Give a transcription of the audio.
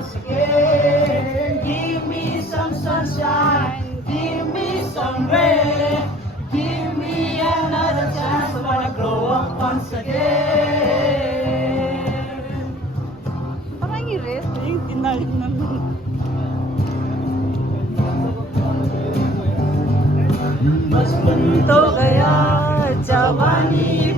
once again. Give me some sunshine, give me some rain, give me another chance. I wanna grow up once again. Parang iris. Yung tinalik namin. Mas bunto kaya jawani